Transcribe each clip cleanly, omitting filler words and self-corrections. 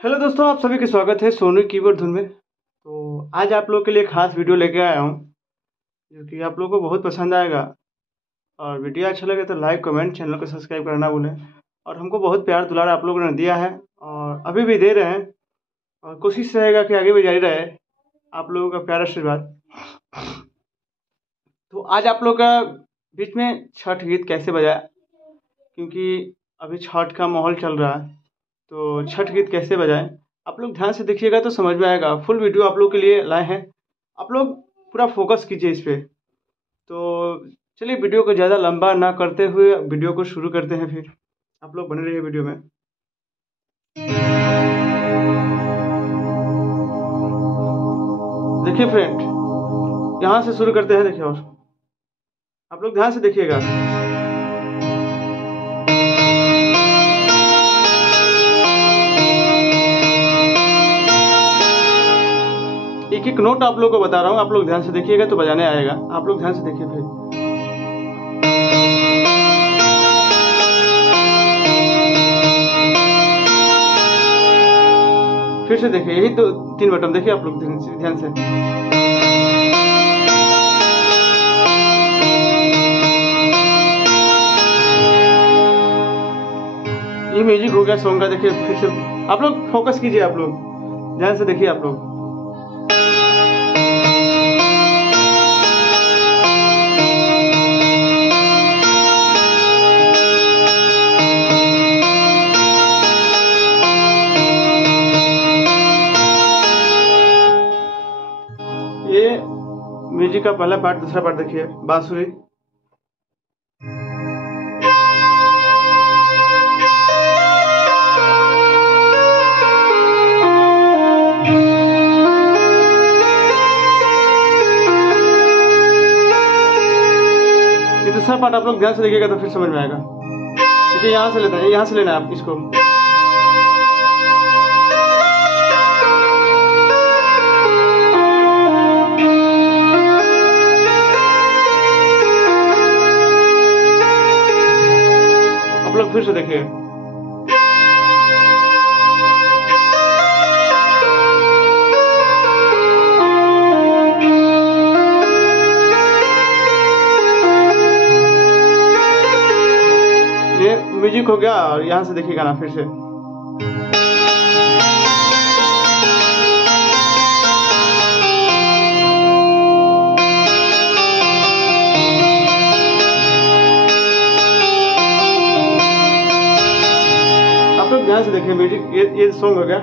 Hello दोस्तों, आप सभी का स्वागत है सोनू कीबोर्ड धुन में। तो आज आप लोग के लिए खास वीडियो लेके आया हूँ जो कि आप लोगों को बहुत पसंद आएगा। और वीडियो अच्छा लगे तो लाइक कमेंट चैनल को सब्सक्राइब करना ना भूलें। और हमको बहुत प्यार दुलार आप लोगों ने दिया है और अभी भी दे रहे हैं, और कोशिश रहेगा कि आगे भी जारी रहे आप लोगों का प्यार आशीर्वाद। तो आज आप लोग का बीच में छठ गीत कैसे बजाया, क्योंकि अभी छठ का माहौल चल रहा है, तो छठ गीत कैसे बजाएं आप लोग ध्यान से देखिएगा तो समझ में आएगा। फुल वीडियो आप लोग के लिए लाए हैं, आप लोग पूरा फोकस कीजिए इस पे। तो चलिए वीडियो को ज़्यादा लंबा ना करते हुए वीडियो को शुरू करते हैं। फिर आप लोग बने रहिए वीडियो में। देखिए फ्रेंड, यहाँ से शुरू करते हैं। देखिए, और आप लोग ध्यान से देखिएगा। एक एक नोट आप लोग को बता रहा हूँ, आप लोग ध्यान से देखिएगा तो बजाने आएगा। आप लोग ध्यान से देखिए। फिर से देखिए, यही तो 3 बटन देखिए आप लोग ध्यान से। ये म्यूजिक हो गया सॉन्ग का। देखिए फिर से आप लोग फोकस कीजिए, आप लोग ध्यान से देखिए। आप लोग ये म्यूजिक का पहला पार्ट। दूसरा पार्ट देखिए, बांसुरी। ये दूसरा पार्ट आप लोग ध्यान से देखिएगा तो फिर समझ में आएगा। देखिए यहाँ से लेते हैं, यहाँ से लेना है आप इसको। आप लोग फिर से देखिए। ये म्यूजिक हो गया, और यहाँ से देखिएगा ना फिर से। आप लोग ध्यान से देखिए म्यूजिक। ये सॉन्ग हो गया।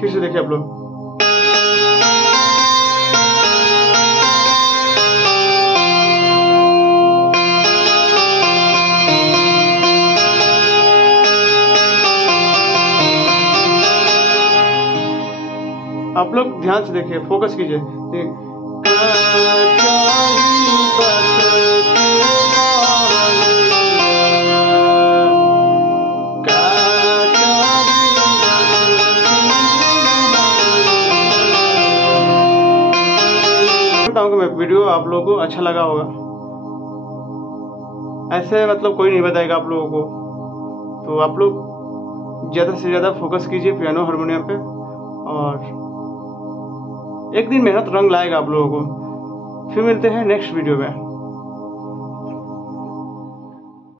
फिर से देखिए आप लोग। आप लोग ध्यान से देखिए, फोकस कीजिए। मैं वीडियो आप लोगों को अच्छा लगा होगा। ऐसे मतलब कोई नहीं बताएगा आप लोगों को। तो आप लोग ज़्यादा से ज़्यादा फोकस कीजिए पियानो हारमोनियम पे, और एक दिन मेहनत रंग लाएगा आप लोगों को। फिर मिलते हैं नेक्स्ट वीडियो में।